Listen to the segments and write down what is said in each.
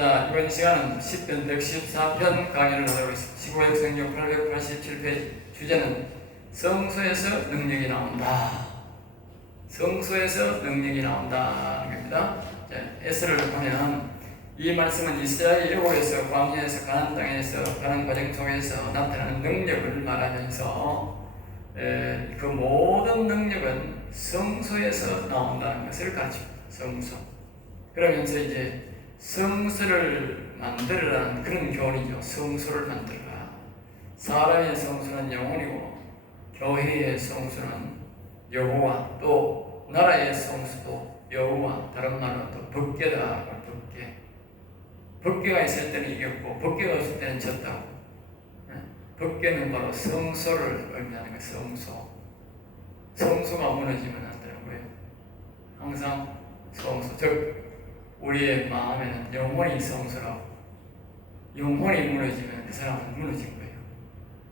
자, 이번 시간은 10편 114편 강의를 하도록 하겠습니다. 15역 성경 887페이지 주제는 성소에서 능력이 나온다. 성소에서 능력이 나온다는 겁니다. 자, 에스를 보면 이 말씀은 이스라엘 애국에서 광야에서 가나안 땅에서 가는 과정 속에서 나타나는 능력을 말하면서 에, 그 모든 능력은 성소에서 나온다는 것을 가르칩니다. 성소. 그러면서 이제 성소를 만들으라는 그런 교훈이죠. 성소를 만들어라. 사람의 성소는 영혼이고 교회의 성소는 여호와 또 나라의 성소도 여호와 다른 말로 또 법계다. 법계. 법계가 있을 때는 이겼고 법계가 없을 때는 졌다고. 예? 법계는 바로 성소를 의미하는 거예요. 성소. 성소가 무너지면 안 되는 거예요. 항상 성소. 즉 우리의 마음에는 영혼이 성소라고 영혼이 무너지면 그 사람은 무너진 거예요.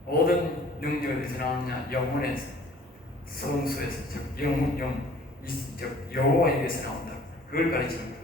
모든 능력이 어디서 나오느냐? 영혼에서 성소에서 즉 영혼 영, 이- 즉 여호와에게서 나온다. 그걸 가르칩니다.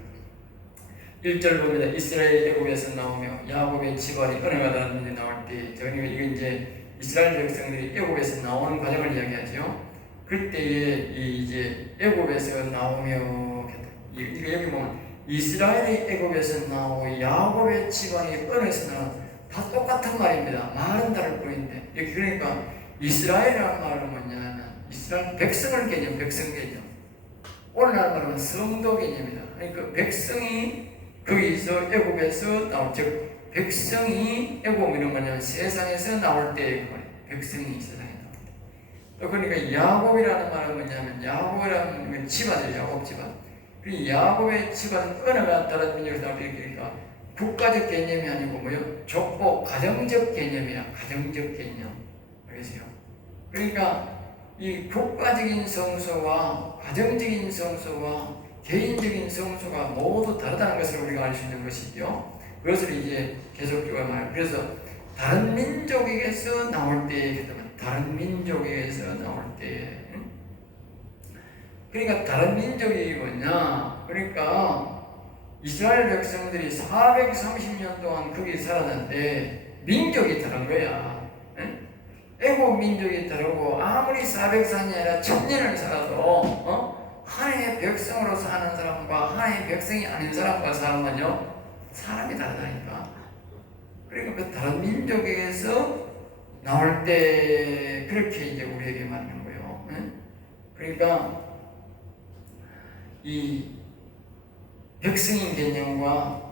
1절 봅니다. 이스라엘 애굽에서 나오며 야곱의 집안이 은혜가다는 일이 나올 때 저는 이게 이제 이스라엘 백성들이 애굽에서 나오는 과정을 이야기하죠. 그때에 이 이제 애굽에서 나오며 이- 이거 여기 보면 이스라엘이 애굽에서 나오고 야곱의 집안이 은혜에서 나온 다 똑같은 말입니다. 말은 다를 뿐인데 그러니까 이스라엘이라는 말은 뭐냐면 이스라엘 백성을 개념, 백성 개념. 오늘날 말하면 성도 개념이다. 그러니까 백성이 거기서 애굽에서 나올 즉 백성이 애굽이는 뭐냐면 세상에서 나올 때의 거예요. 백성이 세상에 나올 때. 또 그러니까 야곱이라는 말은 뭐냐면 야곱이라는 건 집안이에요. 야곱 집안. 그 야곱의 집안 은혜가 따른 민족에서 그러니까 국가적 개념이 아니고 뭐요? 족보 가정적 개념이야. 가정적 개념. 알겠어요? 그러니까 이 국가적인 성소와 가정적인 성소와 개인적인 성소가 모두 다르다는 것을 우리가 알 수 있는 것이죠. 그것을 이제 계속적으로 말. 그래서 다른 민족에게서 나올 때, 다른 민족에게서 나올 때, 응? 그러니까 다른 민족이 뭐냐? 그러니까 이스라엘 백성들이 430년 동안 거기 살았는데 민족이 다른 거야. 응? 애국 민족이 다르고 아무리 400산이 아니라 천년을 살아도 어? 하나님의 백성으로 사는 사람과 하나님의 백성이 아닌 사람과 사람은요 사람이 다르다니까. 그러니까 그 다른 민족에서 나올 때 그렇게 이제 우리에게 말하는 거예요. 응? 그러니까 이 백성인 개념과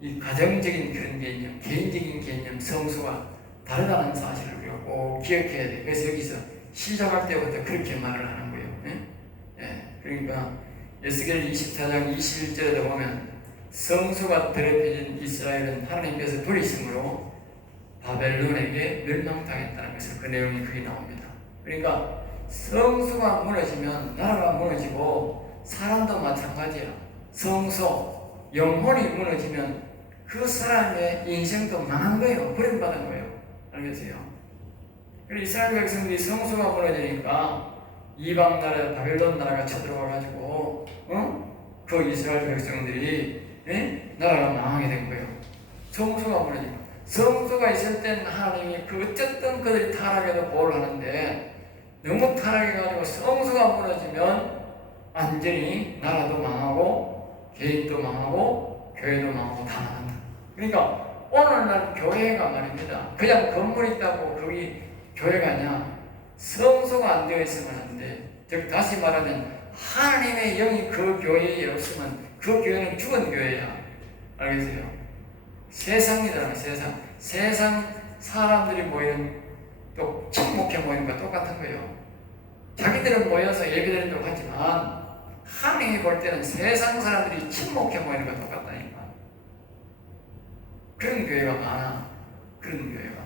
이 가정적인 그런 개념, 개인적인 개념, 성수가 다르다는 사실을 우리가 꼭 기억해야 돼. 그래서 여기서 시작할 때부터 그렇게 말을 하는 거예요. 예? 예. 그러니까 에스겔 24장 21절에 보면 성수가 더럽혀진 이스라엘은 하나님께서 버리심으로 바벨론에게 멸망당했다는 것을 그 내용이 거기 나옵니다. 그러니까 성수가 무너지면 나라가 무너지고 사람도 마찬가지야. 성소, 영혼이 무너지면 그 사람의 인생도 망한 거예요. 버림받은 거예요. 알겠어요? 그리고 이스라엘 백성들이 성소가 무너지니까 이방 나라, 바벨론 나라가 쳐들어와 가지고, 어? 그 이스라엘 백성들이 예? 나라가 망하게 된 거예요. 성소가 무너지니까. 성소가 있을 때는 하나님이 그 어쨌든 그들이 타락해도 보호를 하는데 너무 타락해가지고 성소가 무너지면 완전히 나라도 망하고 개인도 망하고 교회도 망하고 다 망한다. 그러니까 오늘날 교회가 말입니다. 그냥 건물 있다고 거기 교회가 아니야. 성소가 안 되어 있으면 안 돼. 즉 다시 말하면 하나님의 영이 그 교회에 없으면 그 교회는 죽은 교회야. 알겠어요? 세상이잖아 세상. 세상 사람들이 모이는 또 침묵해 모이는 거 똑같은 거예요. 자기들은 모여서 예배드리는 것 하지만 하나님이 볼 때는 세상 사람들이 침묵해 모이는 거 똑같다니까. 그런 교회가 많아. 그런 교회가.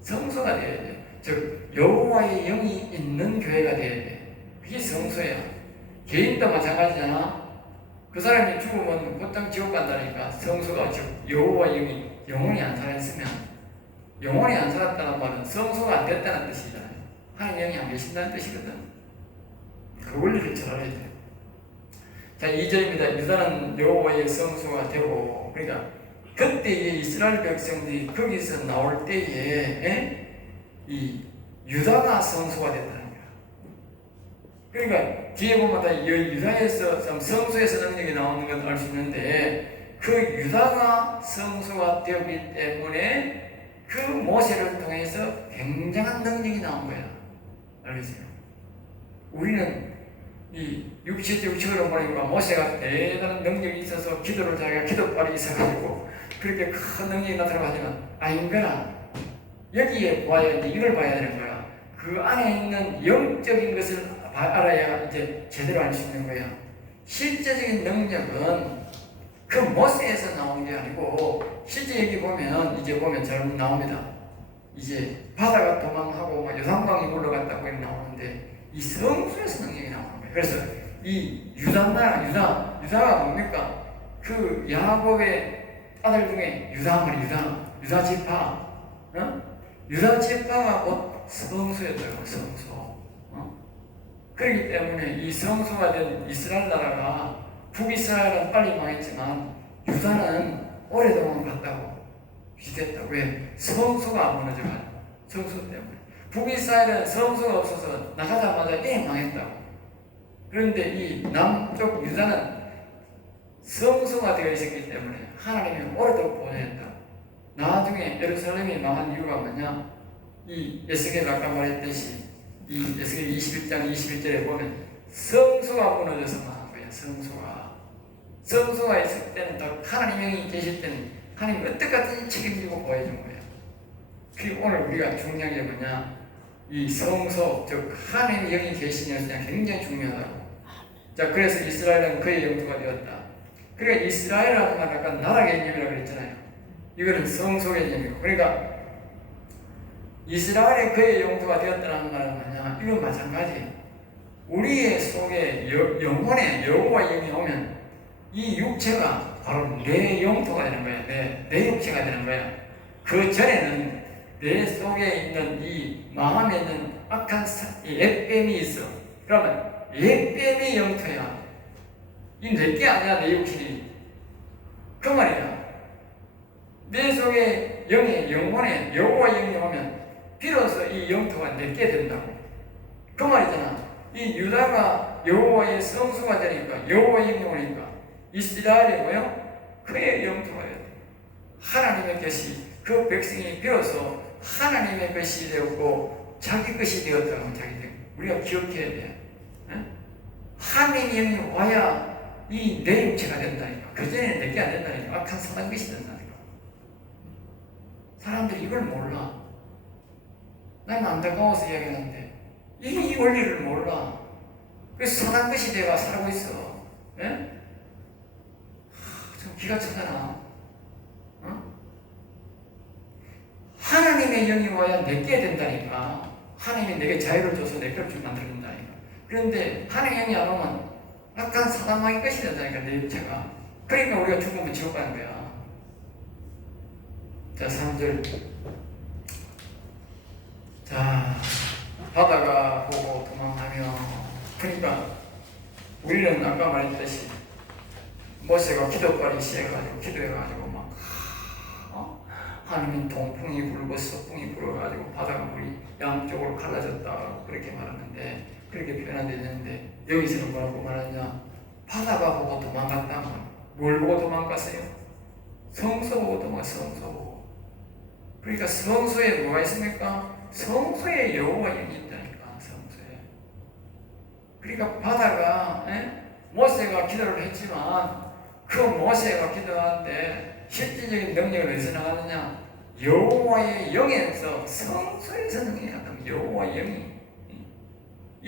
성소가 되어야 돼. 즉 여호와의 영이 있는 교회가 되어야 돼. 그게 성소야. 개인도 마찬가지잖아. 그 사람이 죽으면 보통 지옥 간다니까. 성소가 즉 여호와 영이 영혼이 안 살아있으면 영혼이 안 살았다는 말은 성소가 안 됐다는 뜻이잖아요. 하나님 영이 안 계신다는 뜻이거든. 그 원리를 잘 알아야 돼. 자, 2절입니다. 유다는 여호와의 성소가 되고, 그러니까 그때에 이스라엘 백성들이 거기서 나올 때에 에? 이 유다가 성소가 됐다는 거야. 그러니까 뒤에 보면 다 유다에서 참 성소에서 능력이 나오는 건알수 있는데 그 유다가 성소가 되었기 때문에 그 모세를 통해서 굉장한 능력이 나온 거야. 알겠어요? 우리는 이 육체적으로 보니까 모세가 대단한 능력이 있어서 기도를 자기가 기도빨이 있어가지고 그렇게 큰 능력이 나타나고 하지만 아닌 거야. 여기에 보아야 이제 이걸 봐야 되는 거야. 그 안에 있는 영적인 것을 봐- 알아야 이제 제대로 알 수 있는 거야. 실제적인 능력은 그 모세에서 나온 게 아니고 실제 여기 보면 이제 보면 잘 나옵니다. 이제 바다가 도망하고 막 여산강이 물러갔다고 나오는데 이 성수에서 능력이 나오는. 그래서 이 유다 나라 유다 유다가 뭡니까? 그 야곱의 아들 중에 유다 말이 유다 유다 지파 어? 유다 지파가 곧 성소였다고 성소 어? 그렇기 때문에 이 성소가 된 이스라엘 나라가 북이스라엘은 빨리 망했지만 유다는 오래동안 갔다고 기대했다고 왜? 성소가 안 무너져가지고 성소 때문에 북이스라엘은 성소가 없어서 나가자마자 예 망했다고 그런데 이 남쪽 유다는 성소가 되어 있었기 때문에 하나님이 오래도록 보존했다. 나중에 예루살렘이 망한 이유가 뭐냐? 이 에스겔 아까 말했듯이 이 에스겔 21장 21절에 보면 성소가 무너져서 망한 거야. 성소가 성소가 있을 때는 더 하나님이 계실 때는 하나님 어떻게든 책임지고 보여준 거야. 그리고 오늘 우리가 중요한 게 뭐냐? 이 성소, 즉 하나님의 영이 것이 굉장히 중요하다고. 자, 그래서 이스라엘은 그의 영토가 되었다. 그러니까 이스라엘이라는 건 아까 나라 개념이라고 그랬잖아요. 이거는 성소 개념이고. 그러니까 이스라엘의 그의 영토가 되었다는 말은 뭐냐? 이건 마찬가지. 우리의 속에 여, 영혼에 여호와 영이 오면 이 육체가 바로 내 영토가 되는 거야. 내, 내 육체가 되는 거야. 그 전에는 내 속에 있는 이 마음에 있는 악한 사, 이 액뱀이 있어. 그러면 액뱀이 영토야. 이 내게 아니야 내 육신이. 그 말이야. 내 속에 영의 영혼에 여호와 영이 오면 비로소 이 영토가 내게 된다고. 그 말이잖아. 이 유다가 여호와의 성수가 되니까 여호와 영이 오니까 이스라엘이 뭐요? 그의 영토가 돼요. 하나님의 것이 그 백성이 비로소 하나님의 것이 되었고 자기 것이 되었다고 자기 들 우리가 기억해야 돼. 응? 하나님의 영이 와야 이 내 육체가 된다니까. 그 전에는 내게 안 된다니까. 악한 선한 것이 된다니까. 사람들이 이걸 몰라. 나는 안타까워서 이야기하는데 이, 이 원리를 몰라. 그래서 선한 것이 내가 살고 있어. 예? 하, 좀 기가 차잖아. 어? 하나님의 영이 와야 내게 된다니까. 하나님이 내게 자유를 줘서 내 것을 만들어준다니까. 그런데 하나님의 영이 안 오면 약간 사람하기 것이 된다니까, 내 육체가. 그러니까 우리가 죽으면 지옥 가는 거야. 자, 사람들. 자, 바다가 보고 도망하며. 그러니까 우리는 아까 말했듯이 모세가 기도빨이 시해가지고 기도해가지고 막 어? 하나님 동풍이 불고 서풍이 불어가지고 바다가 물이 양쪽으로 갈라졌다 그렇게 말하는데 그렇게 표현한 데 있는데 여기서는 뭐라고 말하냐 바다가 보고 도망갔다면 뭘 보고 도망갔어요? 성소 보고 도망 성소 보고 그러니까 성소에 뭐가 있습니까? 성소에 여호와 영이 있다니까 성소에 그러니까 바다가 에? 모세가 기도를 했지만 그 모세가 기도하는데 실질적인 능력을 어디서 나가느냐? 여호와의 영에서 성소에서 능력이 나타납니다. 여호와의 영이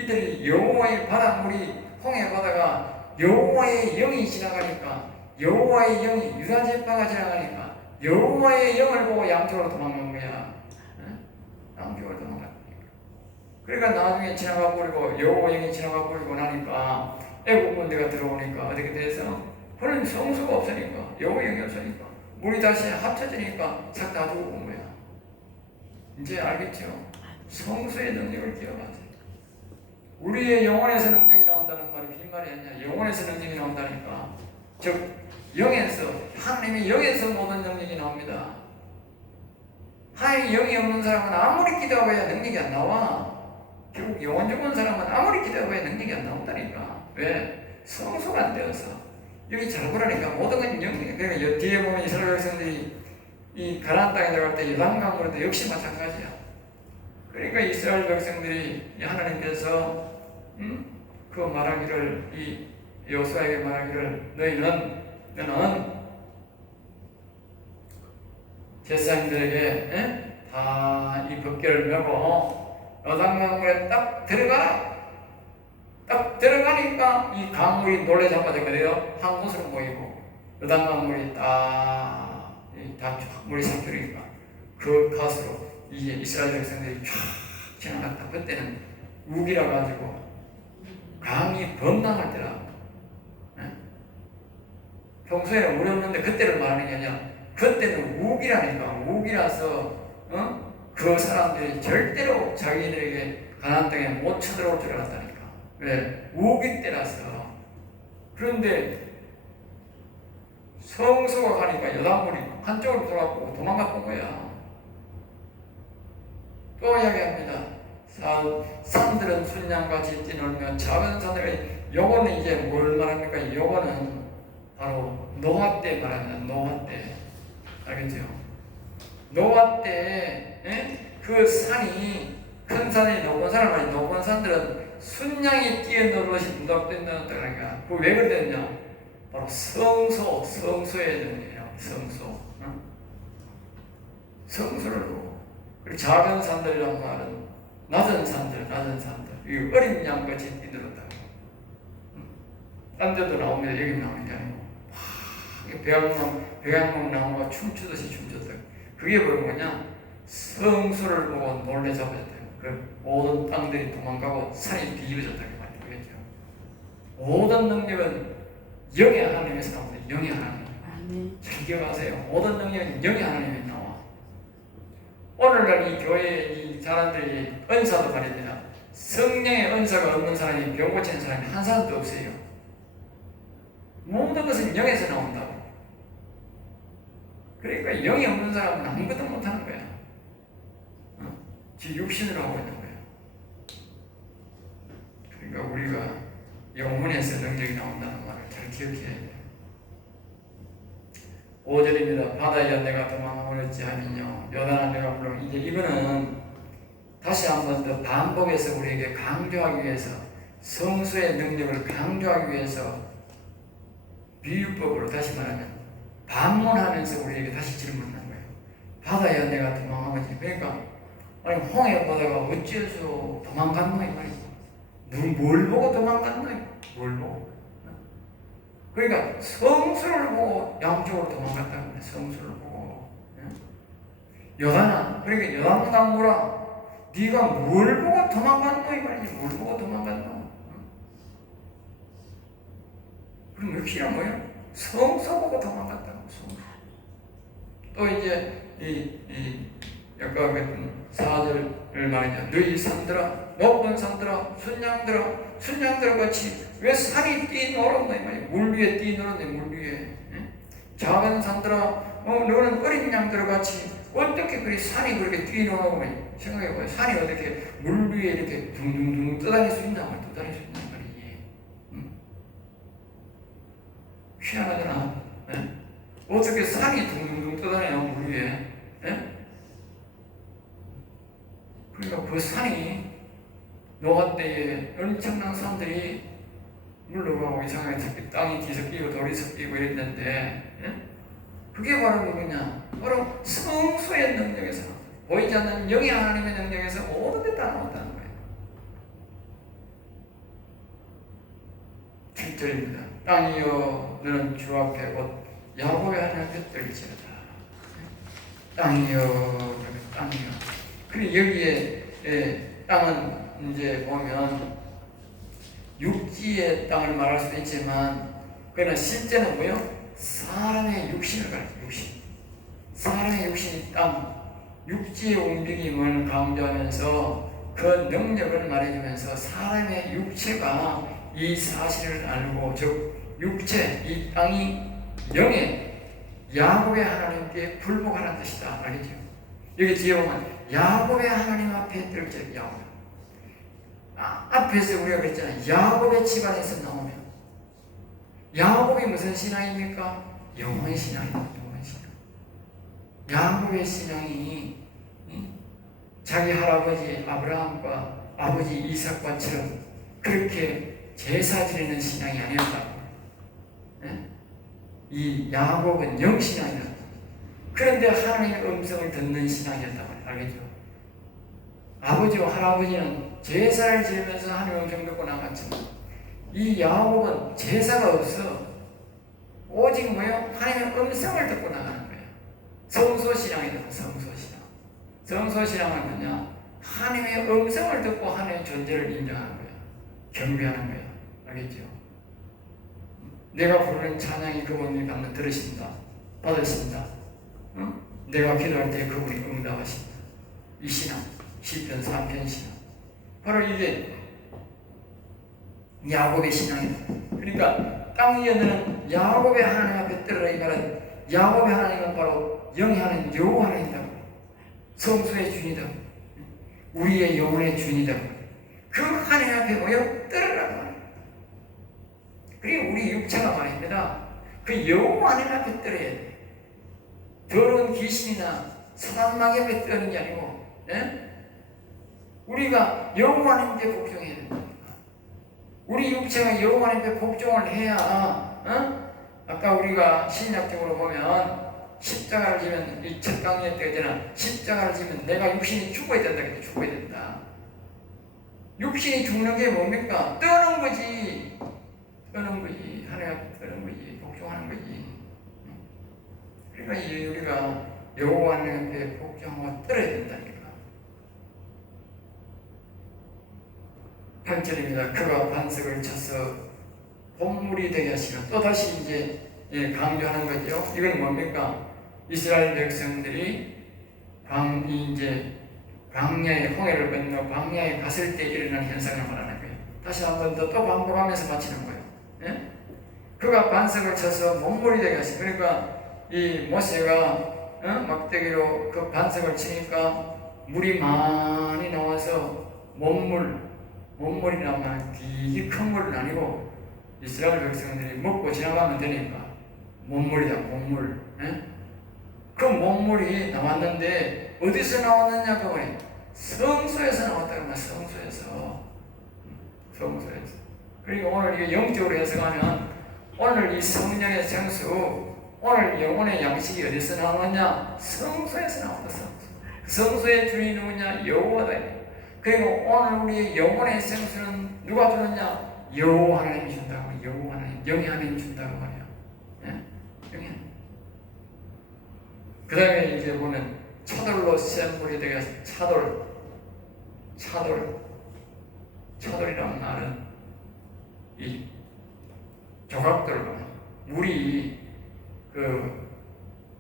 이들이 여호와의 바닷물이 홍해 바다가 여호와의 영이 지나가니까 여호와의 영이 유다 제파가 지나가니까 여호와의 영을 보고 양쪽으로 도망간 거야. 응? 양쪽으로 도망갔다. 그러니까 나중에 지나가 버리고 여호와 영이 지나가 버리고 나니까 애국 군대가 들어오니까 어떻게 돼서 그런 성수가 없으니까 여호와 영이 없으니까 물이 다시 합쳐지니까 싹다온 거야. 이제 알겠죠? 성수의 능력을 기억하세요. 우리의 영혼에서 능력이 나온다는 말이 빈말이 아니야. 영혼에서 능력이 나온다니까. 즉 영에서 하나님의 영에서 모든 능력이 나옵니다. 하나님 영이 없는 사람은 아무리 기도해봐야 능력이 안 나와. 결국 영원 죽은 사람은 아무리 기도해봐야 능력이 안 나온다니까. 왜? 성소가 안 되어서. 여기 잘 보라니까 모든 건 영이. 그러니까 여- 뒤에 보면 이스라엘 백성들이 이 가나안 땅에 들어갈 때 요단강으로도 역시 마찬가지야. 그러니까 이스라엘 백성들이 이 하나님께서 음? 그 말하기를 이 여호수아에게 말하기를 너희는 너는 제사장들에게 다 이 법궤를 메고 요단강물에 딱 들어가 딱 들어가니까 이 강물이 놀래 잡아져 그래요 한 곳으로 모이고 요단강물이 딱다 물이 삭히니까 그 가수로 이제 이스라엘 백성들이 쫙 지나갔다 그때는 우기라 가지고 강이 범람할 때라 예? 평소에는 물이 없는데 그때를 말하는 게 아니라 그때는 우기라니까 우기라서 어? 그 사람들이 절대로 자기들에게 가나안 땅에 못 쳐들어올 줄 알았다니까 왜? 우기 때라서 그런데 성소가 가니까 여단물이 한쪽으로 돌아가고 도망갔던 거야 또 이야기합니다 산, 산들은 순양같이 뛰놀며 작은 산들은 요거는 이제 뭘 말합니까? 요거는 바로 노아 때 말하는 노아 때 알겠죠? 노아 때그 산이 큰 산이 높은 산을 말이 높은 산들은 순양이 뛰어놀듯이 누락된다는 그러니까 그왜 그랬냐? 바로 성소 성소의 능력이에요 성소 응? 성소를 그리고 작은 산들이란 말은 낮은 산들 낮은 산들. 이 어린 양같이 뛰들었다. 응? 딴 데도 나오면 여기 나오는 게 아니고. 막 배양목 배양목 나무가 춤추듯이 춤췄다. 그게 바로 뭐냐? 성소를 보고 놀래 잡아졌다. 그 모든 땅들이 도망가고 산이 뒤집어졌다. 그 말이죠? 모든 능력은 영의 하나님에서 나옵니다 영의 하나님. 기억하세요. 모든 능력은 영의 하나님에 나와. 오늘날 이 교회 이 사람들이 은사도 가립니다. 성령의 은사가 없는 사람이 병 고치는 사람이 한 사람도 없어요. 모든 것은 영에서 나온다고. 그러니까 영이 없는 사람은 아무것도 못하는 거야. 어? 지 육신으로 하고 있는 거야. 그러니까 우리가 영혼에서 능력이 나온다는 말을 잘 기억해야 돼요. 5절입니다. 바다에 내가 도망을 어찌 하면요. 요단한 내가 물론 이제 이거는 다시 한번 더 반복해서 우리에게 강조하기 위해서 성수의 능력을 강조하기 위해서 비유법으로 다시 말하면 반문하면서 우리에게 다시 질문하는 거예요. 바다에 내가 도망하지. 그러니까 아니 홍해 바다가 어찌해서 도망갔노 이 말이지. 뭘, 뭘 보고 도망갔노? 뭘 보고? 그러니까 성수를 보고 양쪽으로 도망갔다고 그래 성수를 보고. 예? 여단아 그러니까 여단 강물아 네가 뭘 보고 도망갔노 이 말이지 뭘 보고 도망갔노 응? 그럼 역시나 뭐야 성수 보고 도망갔다고 성수 또 이제 이, 이 약간 같은 사절을 말이죠 너희 산들아 높은 산들아 순양들아 순양들아 같이 왜 산이 뛰놀았나 이 말이야 물 위에 뛰놀았네 물 위에 응? 작은 산들아 어, 너는 어린 양들아 같이 어떻게 그리 산이 그렇게 뛰놀아고 생각해봐요 산이 어떻게 물 위에 이렇게 둥둥둥 떠다닐 수 있나 말이야 떠다닐 수 있나 말이지 응? 희한하잖아 예? 어떻게 산이 둥둥둥 떠다녀 물 위에 예? 그러니까 그 산이 노화 때에 엄청난 사람들이 물러가고 이상하게 섞이- 땅이 뒤섞이고 돌이 섞이고 이랬는데 예? 그게 바로 누구냐? 바로 성소의 능력에서 보이지 않는 영의 하나님의 능력에서 모든 게다 나온다는 거예요. 7절입니다. 땅이여 너는 주 앞에 곧 야곱의 하나님께 떨지어다. 땅이여 땅이여. 그리고 여기에 예, 땅은 이제 보면 육지의 땅을 말할 수도 있지만 그러나 실제는 뭐요? 사람의 육신을 가리켜 육신. 사람의 육신이 땅, 육지의 움직임을 강조하면서 그 능력을 말해주면서 사람의 육체가 이 사실을 알고 즉 육체 이 땅이 영의 야곱의 하나님께 굴복하는 뜻이다. 알겠죠? 여기 뒤에 보면 야곱의 하나님 앞에 들게 야곱. 아, 앞에서 우리가 그랬잖아요. 야곱의 집안에서 나오면 야곱이 무슨 신앙입니까? 영혼의 신앙이다. 영혼의 신앙. 야곱의 신앙이 응? 자기 할아버지 아브라함과 아버지 이삭과처럼 그렇게 제사 드리는 신앙이 아니었다고. 응? 이 야곱은 영신앙이었다. 그런데 하나님의 음성을 듣는 신앙이었다고 알겠죠? 아버지와 할아버지는 제사를 지으면서 하나님의 음성 듣고 나갔지만 이 야곱은 제사가 없어 오직 뭐요? 하나님의 음성을 듣고 나가는 거예요. 성소신앙이다. 성소신앙. 성소신앙은 뭐냐? 하나님의 음성을 듣고 하나님의 존재를 인정하는 거예요. 경배하는 거예요. 알겠죠? 내가 부르는 찬양이 그분이 받는 들으신다. 받으신다. 응? 내가 기도할 때 그분이 응답하신다. 이 신앙, 시편 3편 신앙. 바로 이게 야곱의 신앙이다. 그러니까 땅 위에 너는 야곱의 하나님 앞에 말은 야곱의 하나님은 바로 영이 하는 여호와 하나님이다. 성소의 주이다. 우리의 영혼의 주이다. 그 하나님 앞에 모여 떨어라. 그리고 우리 육체가 말입니다. 그 여호와 하나님 앞에 떨어야 돼. 더러운 귀신이나 앞에 떠는 게 아니고, 예? 우리가 하나님께 복종해야 된다. 우리 육체가 하나님께 복종을 해야, 어? 아까 우리가 신약적으로 보면 십자가를 지면 이 첫 강의 때잖아. 십자가를 지면 내가 육신이 죽어야 된다. 그래 죽어야 된다. 육신이 죽는 게 뭡니까? 떠는 거지. 떠는 거지. 앞에 떠는 거지. 복종하는 거지. 그러니까 이 우리가 여호와 하나님 앞에 복종하고 떨어야 된다니까. 8절입니다. 그가 반석을 쳐서 본물이 되게 하시는 또 다시 이제 예, 강조하는 거죠. 이건 뭡니까? 이스라엘 백성들이 광 이제 광야의 홍해를 건너 광야에 갔을 때 일어난 현상을 말하는 거예요. 다시 한 번 더 또 반복하면서 마치는 거예요. 예? 그가 반석을 쳐서 몸물이 되게 하시. 그러니까 이 모세가 어? 막대기로 그 반석을 치니까 물이 많이 나와서 몸물 몸물이 나면 되게 큰 물은 아니고 이스라엘 백성들이 먹고 지나가면 되니까 몸물이다 몸물. 예? 그 몸물이 나왔는데 어디서 나왔느냐 그 말이 성소에서 나왔다는 거야 성소에서 성소에서 그리고 오늘 이게 영적으로 해석하면 오늘 이 성령의 생수 오늘 영혼의 양식이 어디서 나왔냐? 성소에서 나왔다 성소 성소의 주인이 누구냐? 여호와다. 그리고 오늘 우리 영혼의 생수는 누가 주느냐? 여호와 하나님이 준다고 여호와 하나님 영이 하나님 준다고 말이야. 예? 영이 그 다음에 이제 보면 차돌로 센 물이 되게 차돌. 차돌. 차돌이라는 말은 이 조각돌로 물이 그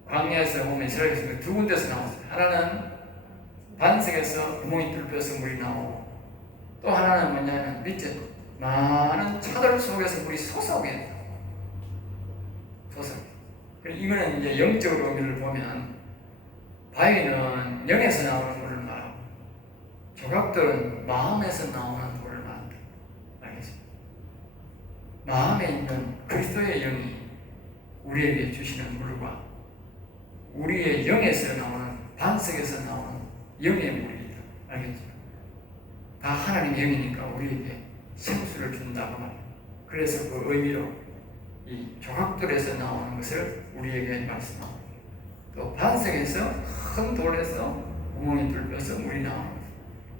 광야에서 보면 이스라엘에서 두 군데서 나왔어요 하나는 반석에서 구멍이 뚫려서 물이 나오고 또 하나는 뭐냐면 밑에 많은 차돌 속에서 물이 솟아오게 돼요 솟아오게 이거는 이제 영적으로 의미를 보면 바위는 영에서 나오는 물을 말하고 조각들은 마음에서 나오는 물을 말한다. 알겠죠? 마음에 있는 그리스도의 영이 우리에게 주시는 물과 우리의 영에서 나오는 반석에서 나오는 영의 물이다. 알겠죠? 다 하나님의 영이니까 우리에게 생수를 준다고 말이에요. 그래서 그 의미로 이 조각돌에서 나오는 것을 우리에게 말씀합니다. 또 반석에서 큰 돌에서 구멍이 뚫려서 물이 나오는 것.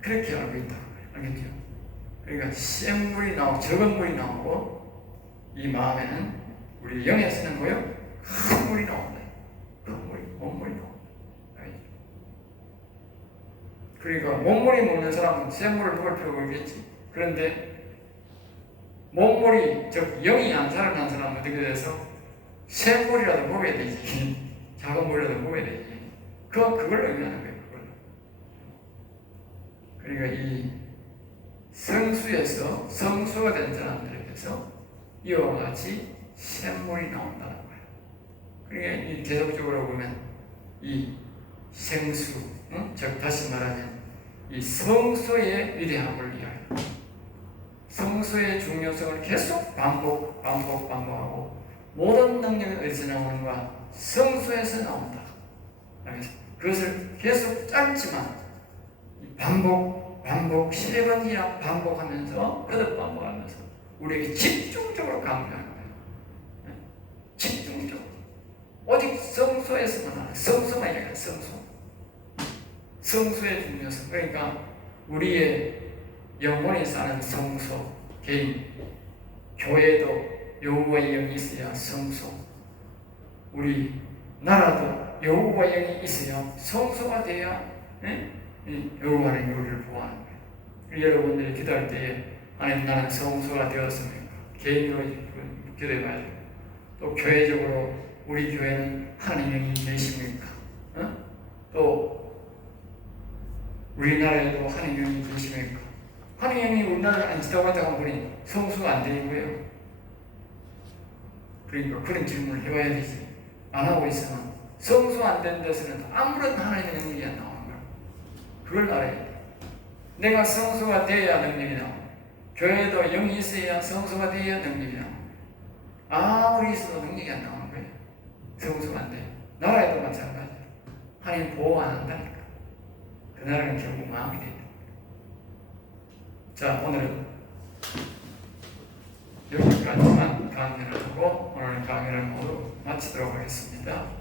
그렇게 알고 있다. 알겠죠? 그러니까 센 물이 나오고 적은 물이 나오고 이 마음에는 우리 영에서는 뭐요? 큰 물이 나온다. 큰 물이, 몸물이 나온다. 알겠죠? 그러니까 몸물이 먹는 사람은 센 물을 먹을 필요가 없겠지. 그런데 몸물이 즉 영이 안 살아난 사람은 어떻게 돼서 새 물이라도 먹어야 되지 작은 물이라도 먹어야 되지 그 그걸 의미하는 거예요 그걸. 그러니까 이 성수에서 성수가 된 사람들에게서 이와 같이 샘물이 나온다는 거예요 그러니까 이 계속적으로 보면 이 생수, 응? 즉 다시 말하면 이 성소의 위대함을 위하여 성소의 중요성을 계속 반복, 반복, 반복하고 모든 능력이 어디서 나오는가? 성소에서 나온다. 그것을 계속 짧지만 이 반복, 반복, 이상 반복하면서 거듭 반복하면서 우리에게 집중적으로 강조하는 거예요. 네? 집중적으로. 오직 성소에서만 성소만 얘기해요. 성소. 성소의 중요성. 그러니까 우리의 영혼이 사는 성소, 개인, 교회도 여호와의 영이 있어야 성소. 우리 나라도 여호와의 영이 있어야 성소가 돼야 예? 이 여호와의 우리를 보호하는 거예요. 여러분들이 기도할 때에 하나님 나는 성소가 되었습니까? 개인으로 기도해봐야 돼요. 또 교회적으로 우리 교회는 하나님 영이 계십니까? 어? 또 우리나라에도 하나님 영이 계십니까? 하나님 영이 우리나라에 안 있다고 하다가 보니 성수가 안 거예요. 그러니까 그런 질문을 해봐야 되지. 안 하고 있으면 성수 안 되는 데서는 아무런 하나님의 능력이 안 나오는 거야. 그걸 알아야 돼. 내가 성수가 돼야 능력이 나와. 교회도 영이 있어야 성수가 돼야 능력이 나와. 아무리 있어도 능력이 안 나오 성수가 안 돼. 나라에도 마찬가지야. 하나님 보호 안 한다니까. 그 나라는 결국 망하게 된다. 자, 오늘은 여기까지만 강의를 하고 오늘 강의를 모두 마치도록 하겠습니다.